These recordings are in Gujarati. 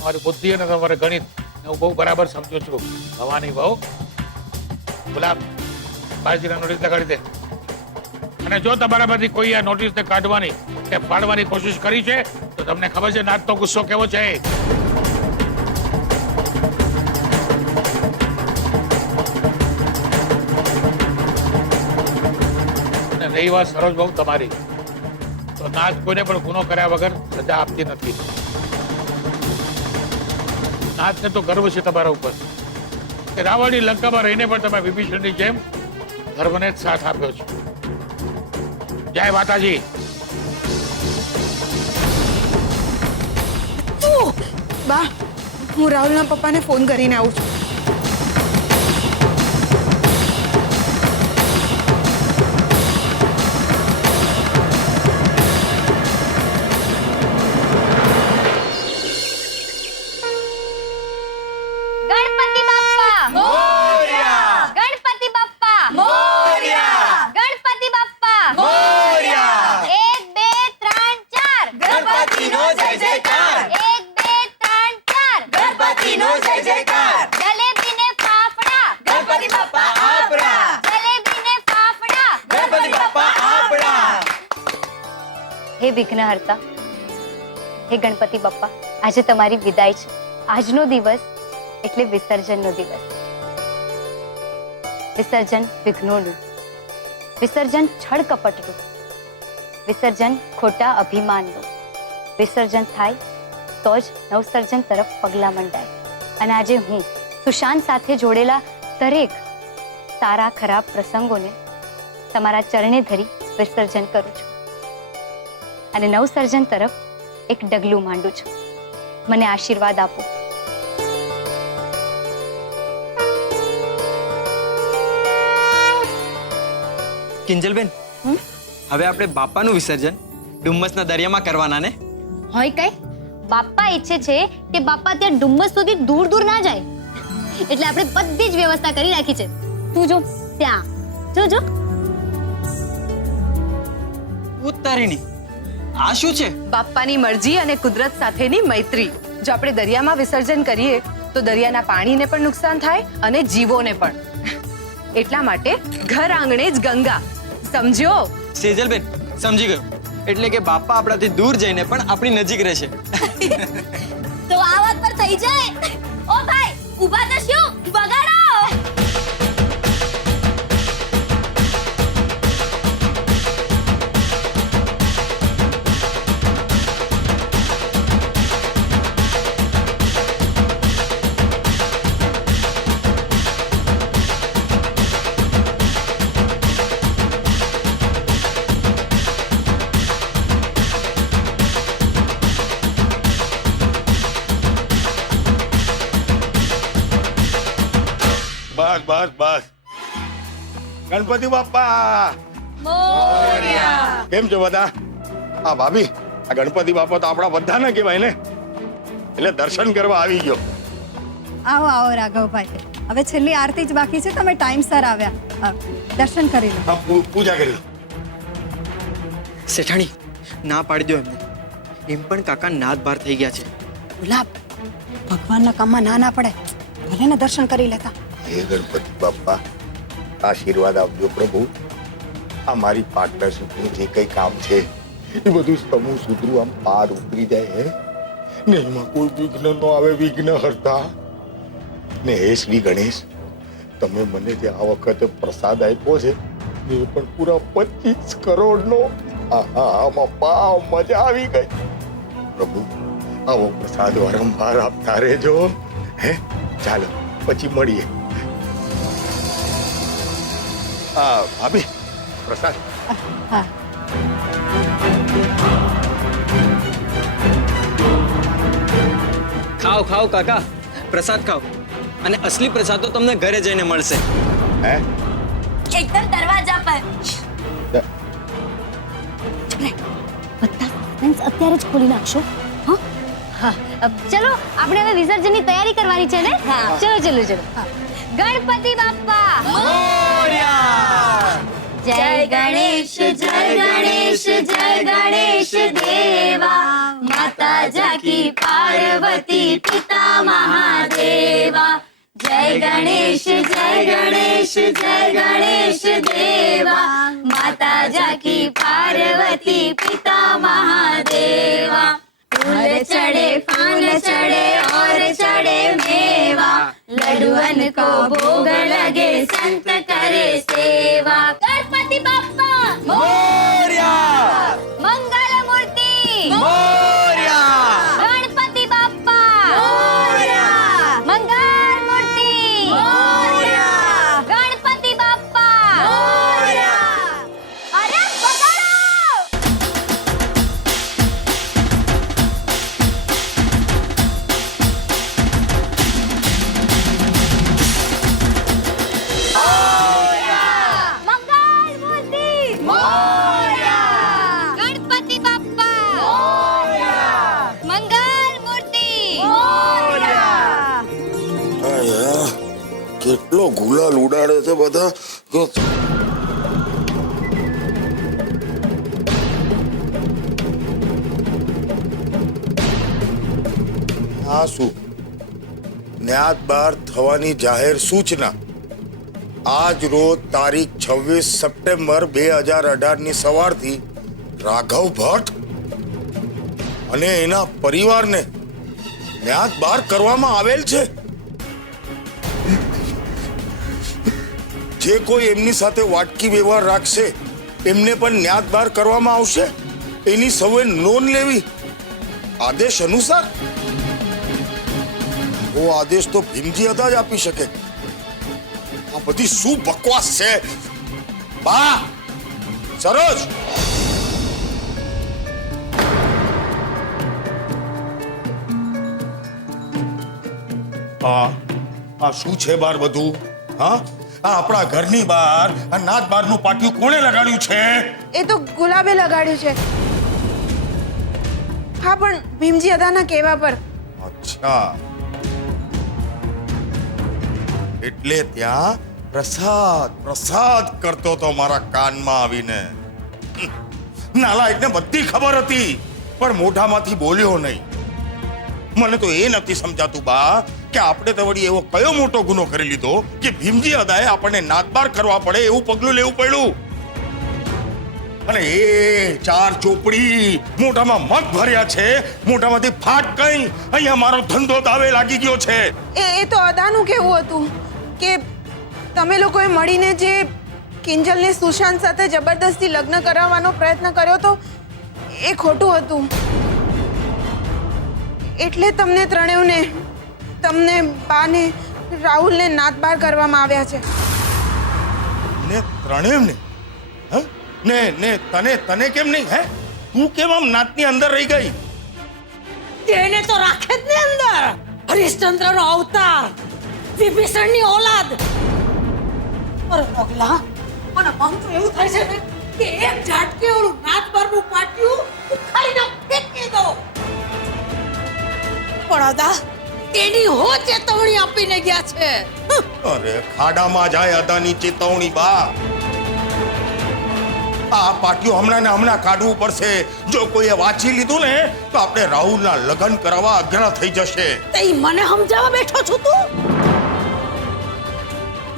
તમારી બુદ્ધિ અને તમારે ગણિત હું બહુ બરાબર સમજુ છું. ભવાની બહુ ગુલાબ બાજીના નોટિસ લગાડી દે. અને જો તમારા માંથી કોઈ આ નોટિસને કાઢવાની કે પાડવાની કોશિશ કરી છે તો તમને ખબર છે નાથનો ગુસ્સો કેવો છે. અને રહી વાત સરોજ બહુ તમારી, તો નાથ કોઈને પણ ગુનો કર્યા વગર સજા આપતી નથી. નાથને તો ગર્વ છે તમારા ઉપર કે રાવણની લંકામાં રહીને પણ તમે વિભીષણની જેમ ધર્મને જ સાથ આપ્યો છે. જય માતાજી. બા, હું રાહુલના પપ્પાને ફોન કરીને આવું છું. ગણપતિ બાપ્પા મોરયા! ગણપતિ બાપ્પા મોરયા! ગણપતિ બાપ્પા મોરયા! 1 2 3 4 ગણપતિનો જય જયકાર! 1 2 3 4 ગણપતિનો જય જયકાર! જલેબીને ફાફડા ગણપતિ બાપ્પા આપણા! જલેબીને ફાફડા ગણપતિ બાપ્પા આપણા! હે વિઘ્નહર્તા, હે ગણપતિ બાપ્પા, આજે તમારી વિદાય છે. આજનો દિવસ એટલે વિસર્જનનો દિવસ. વિસર્જન વિઘ્નોનું, વિસર્જન છળ કપટનું, વિસર્જન ખોટા અભિમાનનું. વિસર્જન થાય તો જ નવસર્જન તરફ પગલાં મંડાય. અને આજે હું સુશાંત સાથે જોડેલા દરેક સારા ખરાબ પ્રસંગોને તમારા ચરણે ધરી વિસર્જન કરું છું અને નવસર્જન તરફ એક ડગલું માંડું છું. મને આશીર્વાદ આપો. કિંજલબેન, હવે આપણે બાપાનું વિસર્જન ડુમ્મસના દરિયામાં કરવાના ને? હોય કઈ, બાપા ઈચ્છે છે કે બાપા ત્યાં ડુમ્મસ સુધી દૂર દૂર ના જાય, એટલે આપણે બધી જ વ્યવસ્થા કરી રાખી છે. તું જો ત્યાં જો. ઉતારીની આ શું છે? બાપ્પાની મરજી અને કુદરત સાથેની મૈત્રી. જો આપણે દરિયામાં વિસર્જન કરીએ તો દરિયાના પાણીને પણ નુકસાન થાય અને જીવોને પણ. એટલા માટે ઘર આંગણે જ ગંગા, સમજ્યો? સેજલબેન, સમજી ગયો. એટલે કે બાપા આપણાથી દૂર જઈને પણ આપણી નજીક રહેશે. તો આ વાત પર થઈ જાય. ઓ ભાઈ, ઊભા થશો, વગાડો. બસ બસ બસ. ગણપતિ બાપ્પા મોરયા! કેમ છો બધા? હા ભાભી, આ ગણપતિ બાપ્પા તો આપણા બધાને કહેવાય ને, એટલે દર્શન કરવા આવી ગયો. આવો આવો રાઘવભાઈ, હવે છેલ્લી આરતી જ બાકી છે. તમે ટાઈમસર આવ્યા. દર્શન કરી લો. હા, પૂજા કરી લો. શેઠાણી, ના પાડી દો એમને. એમ પણ કાકા નાદ બાર થઈ ગયા છે. ગુલાબ, ભગવાનના કામમાં ના પડે. ભલે ને દર્શન કરી લેતા. હે ગણપતિ બાપ્પા, આશીર્વાદ આપજો પ્રભુ. આ મારી પાર્ટનરશીપનું જે કંઈ કામ છે એ બધું સમૂહ સૂત્રું આમ પાર ઉતરી જાય હે ને, એમાં કોઈ વિઘ્ન ન આવે. વિઘ્ન હરતા ને હે શ્રી ગણેશ, તમે મને જે આ વખતે પ્રસાદ આપ્યો છે એ પણ પૂરા 25 કરોડનો. આમાં પાવ મજા આવી ગઈ. પ્રભુ, આવો પ્રસાદ વારંવાર આપતા રહેજો. હે, ચાલો પછી મળીએ. ભાભી, પ્રસાદ. હા, ખાઓ ખાઓ કાકા, પ્રસાદ ખાઓ. અને અસલી પ્રસાદ તો તમને ઘરે જઈને મળશે. હે, એકદમ દરવાજા પર. અત્યારે જ ખોલી નાખશો. હા, ચલો આપણે હવે વિસર્જનની તૈયારી કરવાની છે ને? ચલો. ગણપતિ બાપ્પા મોરયા! જય ગણેશ જય ગણેશ જય ગણેશ દેવા માતા જાકી પાર્વતી પિતા મહાદેવા જય ગણેશ જય ગણેશ જય ગણેશ દેવા માતા જાકી પાર્વતી પિતા મહાદેવા फूल चढ़े फान चढ़े और चढ़े मेवा लड्डुअन को भोग लगे संत करे सेवा गणपति बाप्पा मोरया मंगल मूर्ति मोरया गणपति बाप्पा मोरया मंगल मूर्ति मोरया गणपति बाप्पा मोरया अरे बगाड़ो मंगल मूर्ति मोरया गणपति बाप्पा मोरया मंगल मूर्ति આયા, કેટલો ગુલાલ ઉડાડે છે બધા આ શું ન્યાત બાર થવાની જાહેર સૂચના આજ રોજ તારીખ 26 સપ્ટેમ્બર 2018 ની સવારથી રાઘવ ભટ્ટ અને એના પરિવારને ન્યાત બાર કરવામાં આવેલ છે જે કોઈ એમની સાથે વાટકી વ્યવહાર રાખશે એમને પણ ન્યાત બાર કરવામાં આવશે એની સૌએ નોંધ લેવી આદેશ અનુસાર वो आदेश तो भीमजी अदा જ આપી શકે આ બધી શું બકવાસ છે બા સરોજ આ શું છે બાર બધું હા આ આપણા ઘરની બહાર આ નાત બારનું પાટિયું કોણે લગાડ્યું છે એ તો ગુલાબે લગાડ્યું છે હા પણ ભીમજી અદાના કહેવા પર અચ્છા એટલે ત્યાં પ્રસાદ પ્રસાદ કરતો તો મારા કાનમાં આવીને નાલાયકને બધી ખબર હતી પણ મોઢામાંથી બોલ્યો નહીં મને તો એ નથી સમજાતું બા કે આપણે તો વળી એવો કયો મોટો ગુનો કરી લીધો કે ભીમજી અદાએ આપણને નાતબાર કરવા પડે એવું પગલું લેવું પડ્યું અને એ ચાર ચોપડી મોઢામાં મગ ભર્યા છે મોઢામાંથી ફાટ કઈ અહીંયા મારો ધંધો દાવે લાગી ગયો છે એ તો અદાનું કહેવું હતું કે તમે લોકોએ મળીને જે કિંજલને સુશાંત સાથે જબરદસ્તી લગ્ન કરાવવાનો પ્રયત્ન કર્યો તો એ ખોટું હતું એટલે તમને ત્રણેવને તમને બાને રાહુલને નાતબાર કરવામાં આવ્યા છે ને ત્રણેવને હ ને ને તને કેમ નહીં હે તું કેમ આમ નાતની અંદર રહી ગઈ તેને તો રાખે જ ને અંદર હરિશ્ચંદ્રનો અવતાર વિભીષણની ઓલાદ અરે પગલા મને મન તો એવું થાય છે ને કે એક ઝાટકે ઓલું નાતબારનું પાટિયું ઉખાડીને ફેંકી દો પણ અદા તેની હો ચેતવણી આપીને ગયા છે અરે ખાડામાં જાય અદાની ચેતવણી બા આ પાટિયું હમણાં ને હમણાં કાઢવું પડશે જો કોઈએ વાંચી લીધું ને તો આપણે રાહુલના લગ્ન કરાવવા અગ્રહ થઈ જશે તે મને સમજાવવા બેઠો છું તું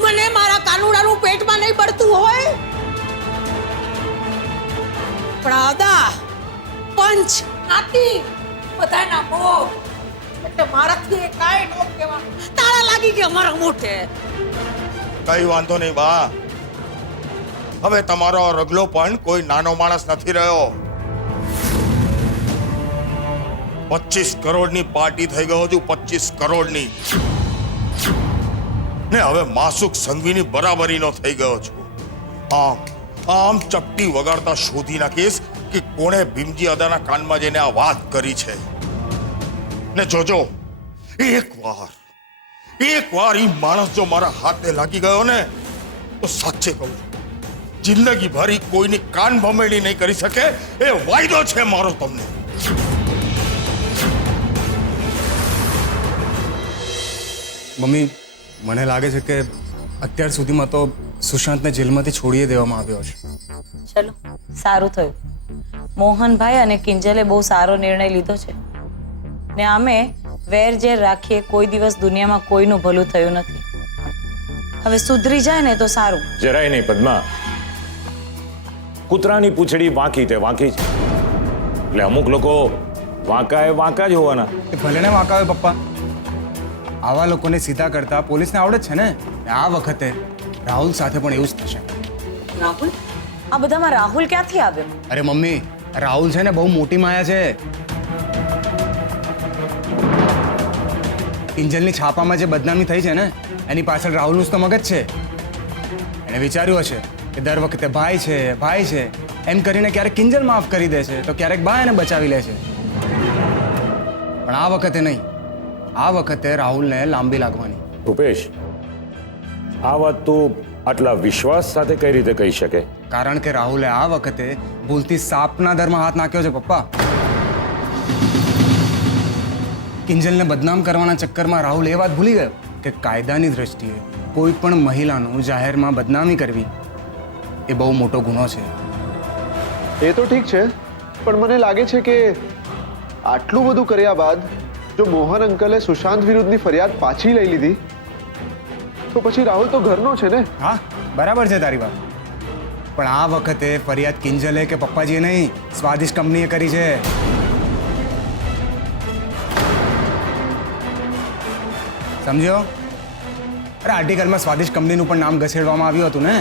મને મારા કાનુડાનું પેટમાં નહીં પડતું હોય પણ આદા પંચ નાતી બધાના ભોગ એટલે મારાથી કાંઈ નો કહેવા તાળા લાગી ગયા મારા મોઢે કઈ વાંધો નહીં બા હવે તમારો રગલો પણ કોઈ નાનો માણસ નથી રહ્યો 25 કરોડની પાર્ટી થઈ ગયો છું 25 કરોડની ને હવે માસુક સંઘવીની બરાબરીનો થઈ ગયો છું આમ ચપટી વગાડતા શોધી નાખીશ કે કોણે ભીમજી અદાના કાનમાં જઈને આ વાત કરી છે ને જોજો એકવાર ઈ માણસ જો મારા હાથે લાગી ગયો ને તો સાચે કહું જિંદગી ભરી કોઈની કાન ભમેડી નહીં કરી શકે એ વાયદો છે મારો તમને મમ્મી મને લાગે છે કે અત્યાર સુધીમાં તો સુશાંતને જેલમાંથી છોડી દેવામાં આવ્યો છે. ચલો સારું થયું. મોહનભાઈ અને કિંજલે બહુ સારો નિર્ણય લીધો છે ને અમે વેર ઝેર રાખીએ કોઈ દિવસ દુનિયામાં કોઈનું ભલું થયું નથી. હવે સુધરી જાય ને તો સારું. જરાય નહીં પદ્મા. કૂતરાની પૂંછડી વાંકી તે વાંકી જ. એટલે અમુક લોકો વાંકા એ વાંકા જ હોવાના. એ ભલે ને વાંકાવે પપ્પા, આવા લોકોને સીધા કરતા પોલીસને આવડે જ છે ને. આ વખતે રાહુલ સાથે પણ એવું જ થશે. રાહુલ? આ બધામાં રાહુલ ક્યાંથી આવ્યો? અરે મમ્મી, રાહુલ છે ને બહુ મોટી માયા છે. કિંજલની છાપામાં જે બદનામી થઈ છે ને એની પાછળ રાહુલનું જ તો મગજ છે. એણે વિચાર્યું હશે કે દર વખતે ભાઈ છે એમ કરીને ક્યારેક કિંજલ માફ કરી દે છે તો ક્યારેક બા એને બચાવી લે છે. પણ આ વખતે નહીં. આ વખતે રાહુલને લાંબી લાગવાની. રૂપેશ, આ વાત તું આટલા વિશ્વાસ સાથે કઈ રીતે કહી શકે? કારણ કે રાહુલે આ વખતે ભૂલથી સાપના દરમાં હાથ નાખ્યો છે પપ્પા. કિંજલને બદનામ કરવાના ચક્કરમાં રાહુલ એ વાત ભૂલી ગયો કે કાયદાની દ્રષ્ટિએ કોઈ પણ મહિલાનું જાહેરમાં બદનામી કરવી એ બહુ મોટો ગુનો છે. એ તો ઠીક છે, પણ મને લાગે છે કે આટલું બધું કર્યા બાદ જો મોહન અંકલે સુશાંત વિરુદ્ધની ફરિયાદ પાછી લઈ લીધી તો પછી રાહુલ તો ઘરનો છે ને. હા, બરાબર છે તારી વાત. પણ આ વખતે ફરિયાદ કિંજલે કે પપ્પાજીએ નહીં, સ્વાદિષ્ટ કંપનીએ કરી છે. સમજ્યો? અરે આર્ટિકલમાં સ્વાદિષ્ટ કંપનીનું પણ નામ ઘસેડવામાં આવ્યું હતું ને,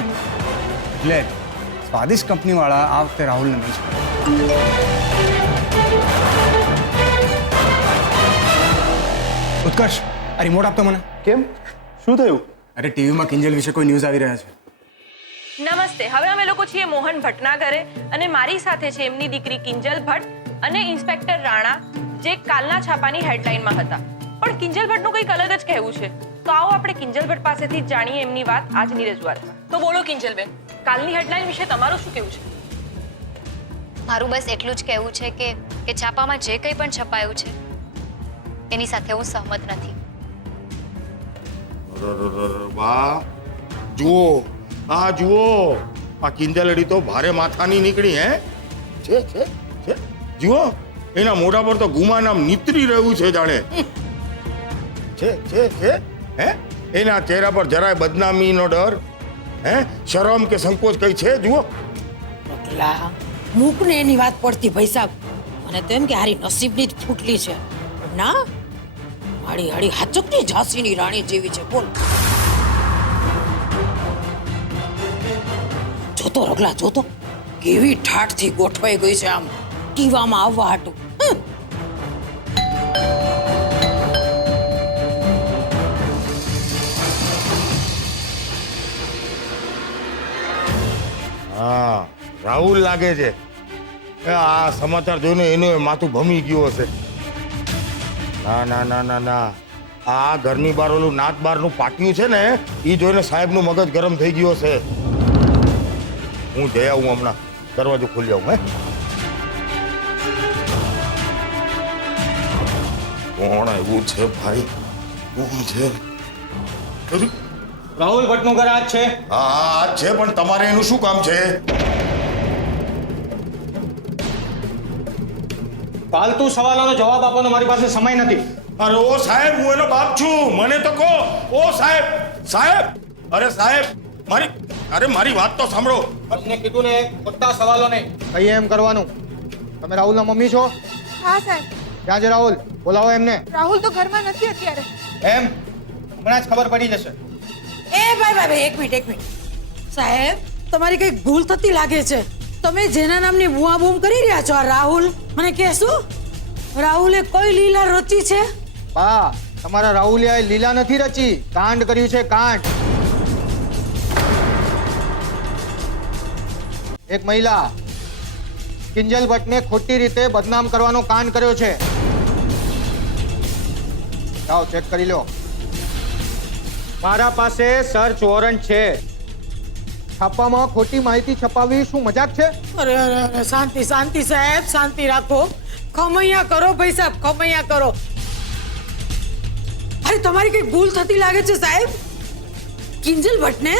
એટલે સ્વાદિષ્ટ કંપની વાળા આ વખતે રાહુલને નહીં છોડે. ઉત્કર્ષ, આ રિમોટ આપતો મને. કેમ? શું થયું? અરે ટીવીમાં કિંજલ વિશે કોઈ ન્યૂઝ આવી રહ્યા છે. નમસ્તે. હવે અમે લોકો છીએ મોહન ભટ્ટના ઘરે અને મારી સાથે છે એમની દીકરી કિંજલ ભટ્ટ અને ઇન્સ્પેક્ટર રાણા, જે કાલના છાપાની હેડલાઇનમાં હતા. પણ કિંજલ ભટ્ટનું કંઈક અલગ જ કહેવું છે. તો આવો આપણે કિંજલ ભટ્ટ પાસેથી જ જાણીએ એમની વાત આજની રજૂઆતમાં. તો બોલો કિંજલબેન, કાલની હેડલાઇન વિશે તમારું શું કહેવું છે? મારું બસ એટલું જ કહેવું છે કે છાપામાં જે કંઈ પણ છપાયું છે એની સાથે હું સહમત નથી. વાહ, જુઓ આ કિંજલડી તો ભારે માથાની નીકળી. હે છે જુઓ, એના મોઢા પર તો ગુમાન આમ નીતરી રહ્યું છે જાણે. છે હે એના ચહેરા પર જરાય બદનામીનો ડર, હે શરમ કે સંકોચ કઈ છે? જુઓ પગલા મૂકને એની વાત પડતી ભાઈ સાહેબ. મને તો એમ કે હારી નસીબની જ ફૂટલી છે. ના, હાડી હાચકની ઝાંસીની રાણી જેવી છે. બોલ, જોતો રગલા જોતો કેવી ઠાઠથી ગોઠવાઈ ગઈ છે આમ ટીવામાં આવવા હાટું. હા, રાહુલ લાગે છે આ સમાચાર જોઈને એનું માથું ભમી ગયું હશે. ના, આ ઘરની બહાર ઓલું નાત બારનું પાટિયું છે ને એ જોઈને સાહેબનું મગજ ગરમ થઈ ગયું હશે. હું જઈ આવું હમણાં, દરવાજો ખોલી આવું. કોણ આવ્યું છે ભાઈ? કોણ છે? રાહુલ ભટ્ટનું ઘર આજ છે. હા આજ છે, પણ તમારે એનું શું કામ છે? ફાલતુ સવાલોનો જવાબ આપવાનો મારી પાસે સમય નથી. અરે ઓ સાહેબ, હું એનો બાપ છું, મને તો કહો. ઓ સાહેબ, અરે સાહેબ, મારી વાત તો સાંભળો. તમને કીધું ને ખોટા સવાલો નહીં. કઈ એમ કરવાનું. તમે રાહુલના મમ્મી છો? હા સાહેબ. ક્યાં છે રાહુલ? બોલાવો એમને. રાહુલ તો ઘરમાં નથી અત્યારે. એમ હમણાં જ ખબર પડી જશે. એ ભાઈ એક મિનિટ સાહેબ, તમારી કઈક ભૂલ થતી લાગે છે. તમે જેના નામની બુઆ બૂમ કરી રહ્યા છો, આ રાહુલ, મને કહેશો રાહુલે કોઈ લીલા રચી છે? બા, તમારા રાહુલિયાએ લીલા નથી રચી, કાંડ કર્યું છે, કાંડ. એક મહિલા કિંજલ ભટ્ટને ખોટી રીતે બદનામ કરવાનો કાંડ કર્યો છે. જાઓ ચેક કરી લો. મારા પાસે સર્ચ વોરંટ છે. છાપામાં ખોટી માહિતી છપાવવી શું મજાક છે? અરે શાંતિ સાહેબ, શાંતિ રાખો. ખમૈયા કરો ભાઈ સાહેબ, ખમૈયા કરો. અરે તમારી કઈ ભૂલ થતી લાગે છે સાહેબ. કિંજલ ભટ્ટ ને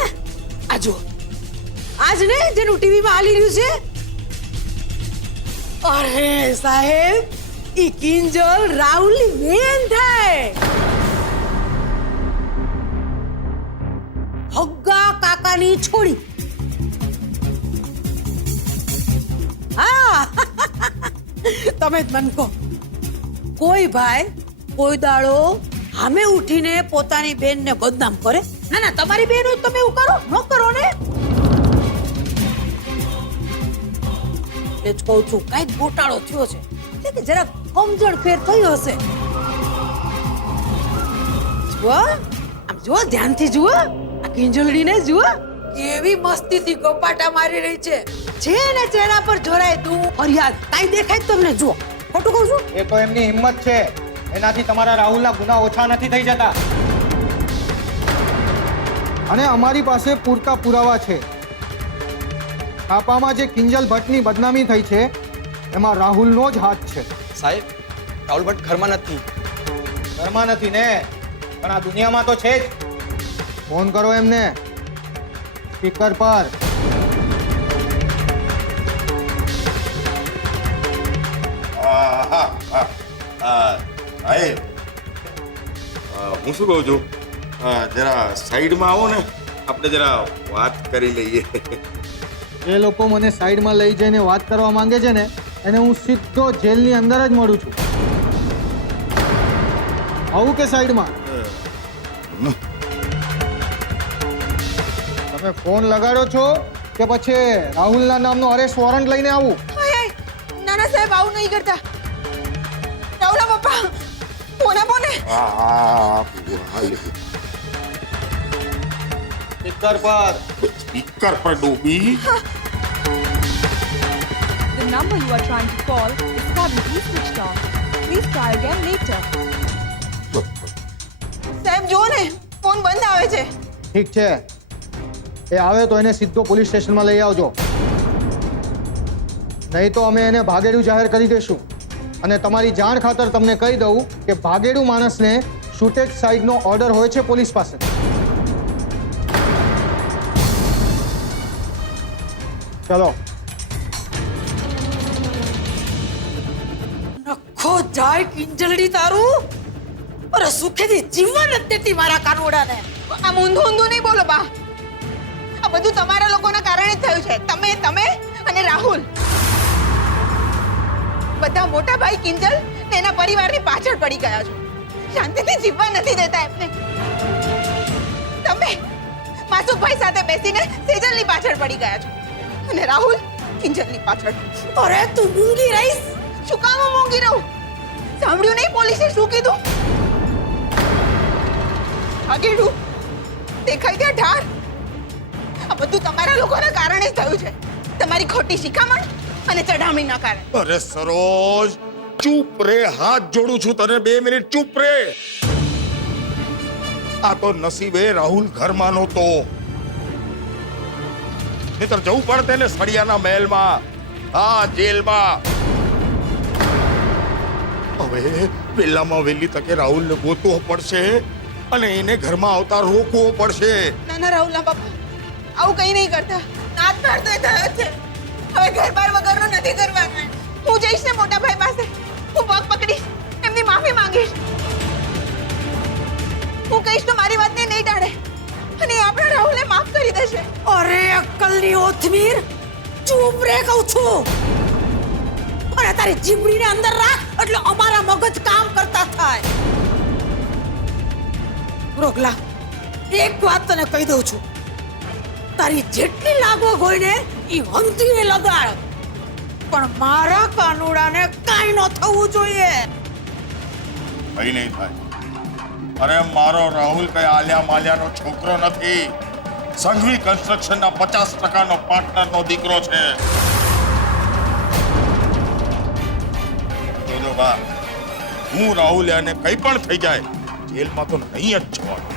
આ જો આજ ને જેનું ટીવીમાં હાલી રહ્યું છે અરે સાહેબ ઈ કિંજલ રાહુલની બેન થાય હગ્ગા કાકાની છોડી હા તમે જ મન કહો કોઈ ભાઈ કોઈ દાડો સામે ઉઠીને પોતાની બેનને બદનામ કરે ના ના તમારી બેન હોય તો તમે એવું કરો ન કરો ને એ જ કહું છું કઈ ગોટાળો થયો છે એટલે કે જરા સમજણ ફેર થયો હશે જુઓ આમ જુઓ ધ્યાનથી જુઓ આ કિંજલડીને જુઓ કેવી મસ્તીથી ગપાટા મારી રહી છે ને ચહેરા પર જોરાય તું ફરિયાદ કાઈ દેખાય તમને જુઓ ખોટું કહું છું એ તો એમની હિંમત છે એનાથી તમારા રાહુલના ગુના ઓછા નથી થઈ જતા અને અમારી પાસે પૂરતા પુરાવા છે છાપામાં જે કિંજલ ભટ્ટની બદનામી થઈ છે એમાં રાહુલનો જ હાથ છે સાહેબ રાહુલ ભટ્ટ ઘરમાં નથી ને પણ આ દુનિયામાં તો છે જ ફોન કરો એમને સ્પીકર પર હું શું કહું છું જરા સાઈડમાં આવો ને આપણે જરા વાત કરી લઈએ એ લોકો મને સાઈડમાં લઈ જઈને વાત કરવા માંગે છે ને એને હું સીધો જેલની અંદર જ મળું છું આવું કે સાઈડમાં તમે ફોન લગાડો છો કે પછી રાહુલના નામનો અરેસ્ટ વોરંટ લઈને આવું ના ના સાહેબ આવું નહીં કરતા રાહુલના પપ્પા ફોન આપો ને સ્પીકર પર ડૂબી The number you are trying to call is currently switched off. Please try again later. સાહેબ જુઓ ને ફોન બંધ આવે છે ઠીક છે એ આવે તો એને સીધો પોલીસ સ્ટેશનમાં લઈ આવજો નહીં તો અમે એને ભાગેડું જાહેર કરી દઈશું અને તમારી જાણ ખાતર તમને કહી દઉં કે ભાગેડું માણસને શૂટેજ સાઈડનો ઓર્ડર હોય છે પોલીસ પાસે ચલો નખો જાય કિંજલડી તારું અરે સુખેથી જીવન જ દેતી મારા કાનોડાને આમ ઊંધું ઊંધું નહીં બોલો બા આ બધું તમારા લોકોના કારણે જ થયું છે તમે અને રાહુલ બધા મોટા ભાઈ કિંજલ ને એના પરિવારની પાછળ પડી ગયા છો શાંતિથી જીવવા નથી દેતા એમને તમે માસુભાઈ સાથે બેસીને સેજલની પાછળ પડી ગયા છો અને રાહુલ કિંજલની પાછળ અરે તું મૂંગી રહીશ શું કામ હું મૂંગી રહું સાંભળ્યું નહીં પોલીસે શું કીધું આગેડું દેખાય ત્યાં ઢાર આ બધું તમારા લોકોના કારણે જ થયું છે તમારી ખોટી શિખામણ અને ચઢામણીના કારણે અરે સરોજ ચૂપ રે હાથ જોડું છું તને 2 મિનિટ ચૂપ રે આ તો નસીબે રાહુલ ઘરમાં નહોતો નહીતર જવું પડતે ને સળિયાના મહેલમાં હા જેલમાં હવે વેલામાં વેલી તકે રાહુલને ગોતવો પડશે અને એને ઘરમાં આવતા રોકવો પડશે નાના રાહુલના પપ્પા આવું કઈ નહીં કરતા નાત પાડતો થયો છે હવે ઘર બાર વગરનો નથી કરવાનું હું જઈશ ને મોટા ભાઈ પાસે હું પગ પકડીશ એમની માફી માંગીશ હું કહીશ તો મારી વાતને નહીં ટાળે અને આપણા રાહુલને માફ કરી દેશે અરે અક્કલની ઓથમીર ચૂપ રે કહું છું અને તારી જીભડીને અંદર રાખ એટલે અમારા મગજ કામ કરતા થાય રોકલા એક વાત તને કહી દઉં છું તારી જેટલી લાગવગ હોય ને ઈ હંતીને લગાડ પણ મારા કાનુડાને કાઈ ન થવું જોઈએ કઈ નહીં થાય અરે મારો રાહુલ કઈ આલિયા માલિયાનો છોકરો નથી સંઘવી કન્સ્ટ્રક્શનના 50% પાર્ટનરનો દીકરો છે જોજો બા હું રાહુલ અને કઈ પણ થઈ જાય જેલમાં તો નહીં જ જવાનું